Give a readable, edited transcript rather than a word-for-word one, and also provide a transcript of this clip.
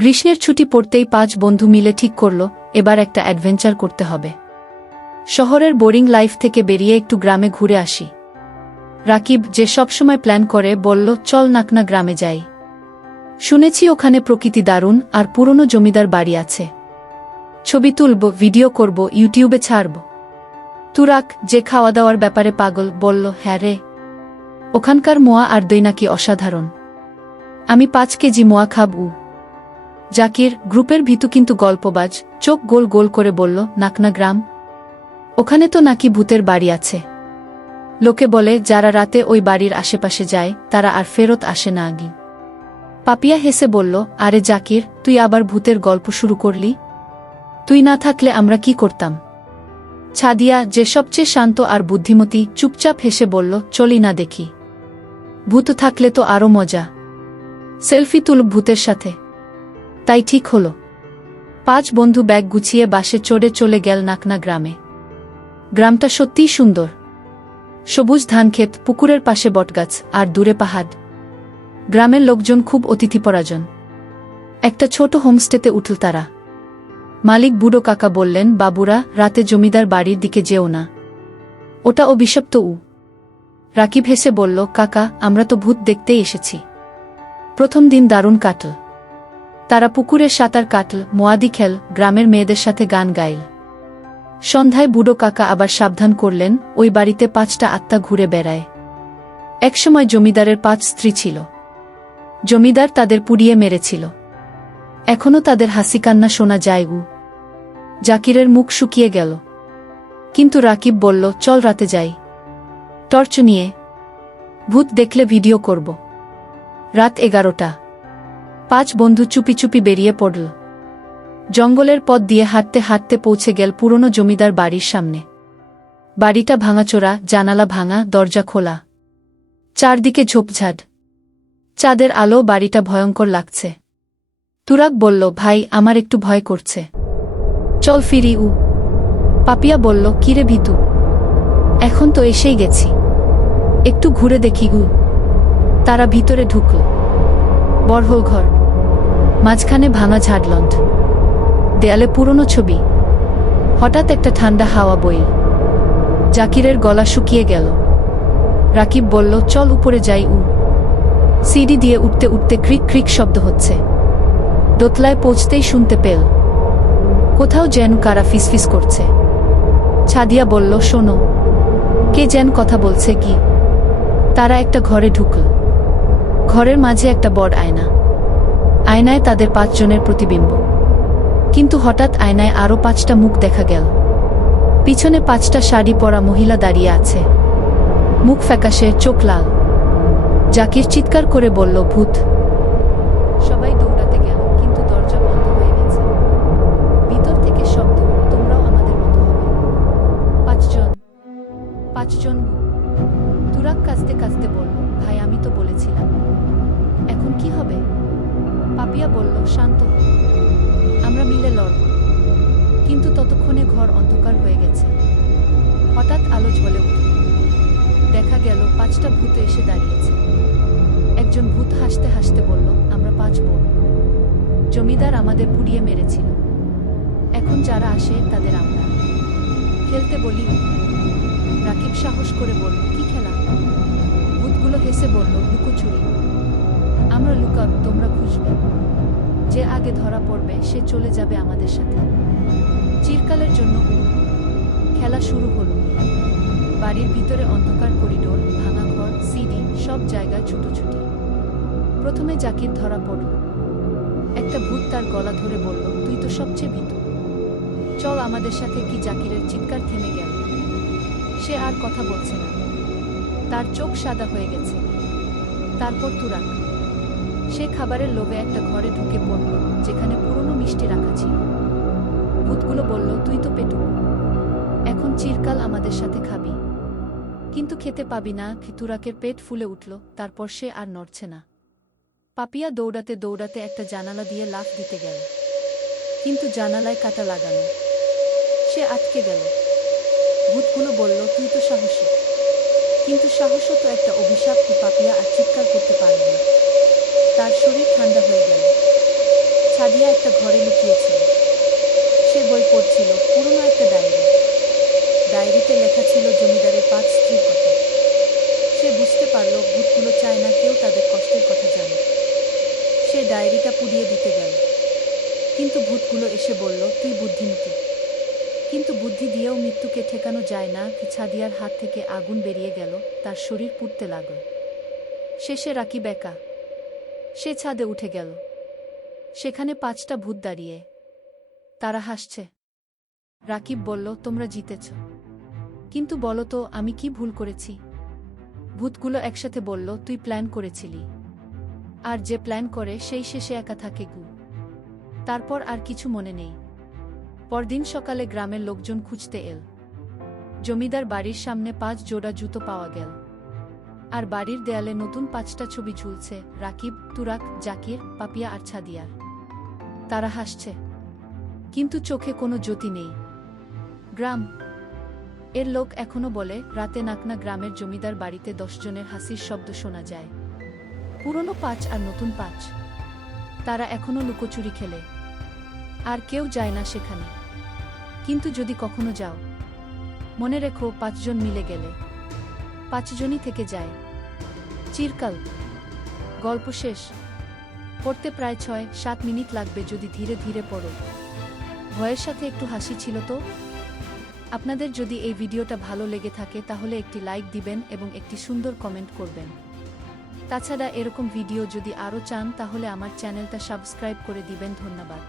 গ্রীষ্মের ছুটি পড়তেই 5 বন্ধু মিলে ঠিক করল এবার একটা অ্যাডভেঞ্চার করতে হবে। শহরের বোরিং লাইফ থেকে বেরিয়ে একটু গ্রামে ঘুরে আসি। রাকিব, যে সবসময় প্ল্যান করে, বলল, চল নাকনা গ্রামে যাই। শুনেছি ওখানে প্রকৃতি দারুণ, আর পুরনো জমিদার বাড়ি আছে। ছবি তুলব, ভিডিও করব, ইউটিউবে ছাড়ব। তুরাক, যে খাওয়া দাওয়ার ব্যাপারে পাগল, বলল, হ্যাঁ রে, ওখানকার মোয়া আর দই নাকি অসাধারণ। আমি 5 কেজি মোয়া খাবো। জাকির, গ্রুপের ভিতু কিন্তু গল্পবাজ, চোখ গোল গোল করে বলল, নাকনা গ্রাম, ওখানে তো নাকি ভূতের বাড়ি আছে। লোকে বলে যারা রাতে ওই বাড়ির আশেপাশে যায় তারা আর ফেরত আসে না। আগি পাপিয়া হেসে বলল, আরে জাকির, তুই আবার ভূতের গল্প শুরু করলি? তুই না থাকলে আমরা কি করতাম? ছাদিয়া, যে সবচেয়ে শান্ত আর বুদ্ধিমতী, চুপচাপ হেসে বলল, চলি না দেখি। ভূত থাকলে তো আরো মজা, সেলফি তুল ভূতের সাথে। তাই ঠিক হলো। 5 বন্ধু ব্যাগ গুছিয়ে বাসে চড়ে চলে গেল নাকনা গ্রামে। গ্রামটা সত্যিই সুন্দর। সবুজ ধানক্ষেত, পুকুরের পাশে বটগাছ, আর দূরে পাহাড়। গ্রামের লোকজন খুব অতিথিপরায়ণ। একটা ছোট হোমস্টেতে উঠল তারা। মালিক বুড়ো কাকা বললেন, বাবুরা, রাতে জমিদার বাড়ির দিকে যেও না, ওটা অভিশপ্ত। রাকিব হেসে বলল, কাকা, আমরা তো ভূত দেখতেই এসেছি। প্রথম দিন দারুণ কাটল। তারা পুকুরে সাঁতার কাটল, মোয়াদি খেল, গ্রামের মেয়েদের সাথে গান গাইল। সন্ধ্যায় বুড়ো কাকা আবার সাবধান করলেন, ওই বাড়িতে 5টা আত্মা ঘুরে বেড়ায়। একসময় জমিদারের 5 স্ত্রী ছিল। জমিদার তাদের পুড়িয়ে মেরেছিল। এখনো তাদের হাসি কান্না শোনা যায়। জাকিরের মুখ শুকিয়ে গেল। কিন্তু রাকিব বলল, চল রাতে যাই, টর্চ নিয়ে। ভূত দেখলে ভিডিও করব। রাত 11টা। 5 বন্ধু চুপি চুপি বেরিয়ে পড়ল। জঙ্গলের পথ দিয়ে হাঁটতে হাঁটতে পৌঁছে গেল পুরনো জমিদার বাড়ির সামনে। বাড়িটা ভাঙাচোরা, জানালা ভাঙা, দরজা খোলা। চারদিকে ঝোপঝাড়। চাঁদের আলো, বাড়িটা ভয়ঙ্কর লাগছে। তুরাক বলল, ভাই, আমার একটু ভয় করছে, চল ফিরি। পাপিয়া বলল, কিরে ভিতু, এখন তো এসেই গেছি, একটু ঘুরে দেখি। তারা ভিতরে ঢুকল। বড়হল ঘর, মাঝখানে ভাঙা ঝাড়লণ্ঠ, দেয়ালে পুরনো ছবি। হঠাৎ একটা ঠান্ডা হাওয়া বইল। জাকিরের গলা শুকিয়ে গেল। রাকিব বলল, চল উপরে যাই। সিঁড়ি দিয়ে উঠতে উঠতে ক্রিক ক্রিক শব্দ হচ্ছে। দোতলায় পৌঁছতেই শুনতে পেল কোথাও যেন কারা ফিসফিস করছে। ছাদিয়া বলল, শোনো, কে যেন কথা বলছে। কি? তারা একটা ঘরে ঢুকল। ঘরের মাঝে একটা বড় আয়না। আয়নায় তাদের 5 জনের প্রতিবিম্ব। কিন্তু হঠাৎ আয়নায় আরো 5টা মুখ দেখা গেল। পিছনে 5টা শাড়ি পরা মহিলা দাঁড়িয়ে আছে, মুখ ফ্যাকাশে, চোখ লাল। জাকির চিৎকার করে বলল, ভূত। সবাই দৌড়াতে গেল, কিন্তু দরজা বন্ধ হয়ে গেছে। ভিতর থেকে শব্দ, তোমরাও আমাদের মতো হবে। 5 জন। তুরাক কাঁদতে কাঁদতে বলল, ভাই, আমি তো বলেছিলাম। এখন কি হবে? পাপিয়া বলল, শান্ত হও, আমরা মিলে লড়ব। কিন্তু ততক্ষণে ঘর অন্ধকার হয়ে গেছে। হঠাৎ আলো জ্বলে উঠল। দেখা গেল 5টা ভূত এসে দাঁড়িয়েছে। একজন ভূত হাসতে হাসতে বলল, আমরা 5 বোন। জমিদার আমাদের পুড়িয়ে মেরেছিল। এখন যারা আসে তাদের আমরা খেলতে বলি। রাকিব সাহস করে বলল, কি খেলা? ভূতগুলো হেসে বলল, লুকোচুরি। আমরা লুকাব, তোমরা খুঁজবে। যে আগে ধরা পড়বে সে চলে যাবে আমাদের সাথে চিরকালের জন্য। খেলা শুরু হলো। বাড়ির ভিতরে অন্ধকার করিডোর, ভাঙা ঘর, সিঁড়ি, সব জায়গায় ছুটোছুটি। প্রথমে জাকির ধরা পড়ল। একটা ভূত তার গলা ধরে বলল, তুই তো সবচেয়ে ভীতু, চল আমাদের সাথে। কি? জাকিরের চিৎকার থেমে গেল। সে আর কথা বলছে না, তার চোখ সাদা হয়ে গেছে। তারপর তুরাক। সে খাবারের লোভে একটা ঘরে ঢুকে পড়ল, যেখানে পুরনো মিষ্টি রাখা ছিল। ভূতগুলো বলল, তুই তো পেটু, এখন চিরকাল আমাদের সাথে খাবি, কিন্তু খেতে পাবি না। তুরাকের পেট ফুলে উঠল। তারপর সে আর নড়ছে না। পাপিয়া দৌড়াতে দৌড়াতে একটা জানালা দিয়ে লাফ দিতে গেল, কিন্তু জানালায় কাঁটা লাগানো। সে আটকে গেল। ভূতগুলো বলল, তুই তো সাহসী, কিন্তু সাহসও তো একটা অভিশাপ। পাপিয়া আর চিৎকার করতে পারল না। তার শরীর ঠান্ডা হয়ে গেল। সাদিয়া একটা ঘরে লুকিয়েছিল। সে বই পড়ছিল, পুরনো একটা ডায়েরি। ডায়েরিতে লেখা ছিল জমিদারের 5 স্ত্রীর কথা। সে বুঝতে পারল ভূতগুলো চায় না কেউ তাদের কষ্টের কথা জানুক। সে ডায়েরিটা পুড়িয়ে দিতে গেল, কিন্তু ভূতগুলো এসে বলল, তুই বুদ্ধিমতী, কিন্তু বুদ্ধি দিয়েও মৃত্যুকে ঠেকানো যায় না। সাদিয়ার হাত থেকে আগুন বেরিয়ে গেল, তার শরীর পুড়তে লাগল। শেষে রাকিব একা। সে ছাদে উঠে গেল। সেখানে 5টা ভূত দাঁড়িয়ে। তারা হাসছে। রাকিব বলল, তোমরা জিতেছ, কিন্তু বলো তো আমি কি ভুল করেছি? ভূতগুলো একসাথে বলল, তুই প্ল্যান করেছিলি, আর যে প্ল্যান করে সেই শেষে একা থাকে গু। তারপর আর কিছু মনে নেই। পরদিন সকালে গ্রামের লোকজন খুঁজতে এল। জমিদার বাড়ির সামনে 5 জোড়া জুতো পাওয়া গেল, আর বাড়ির দেয়ালে নতুন 5টা ছবি ঝুলছে, রাকিব, তুরাক, জাকির, পাপিয়া আর ছাদিয়ার। তারা হাসছে, কিন্তু চোখে কোনো জ্যোতি নেই। গ্রাম এর লোক এখনো বলে, রাতে নাকনা গ্রামের জমিদার বাড়িতে 10 জনের হাসির শব্দ শোনা যায়। পুরনো 5 আর নতুন 5, তারা এখনো লুকোচুরি খেলে। আর কেউ যায় না সেখানে। কিন্তু যদি কখনো যাও, মনে রেখো 5 জন মিলে গেলে 5 জনই থেকে যায় চিরকাল। গল্প শেষ। পড়তে প্রায় 6-7 মিনিট লাগবে যদি ধীরে ধীরে পড়ো। ভয়ের সাথে একটু হাসি ছিল তো। আপনাদের যদি এই ভিডিওটা ভালো লেগে থাকে তাহলে একটি লাইক দিবেন এবং একটি সুন্দর কমেন্ট করবেন। তাছাড়া এরকম ভিডিও যদি আরও চান তাহলে আমার চ্যানেলটা সাবস্ক্রাইব করে দিবেন। ধন্যবাদ।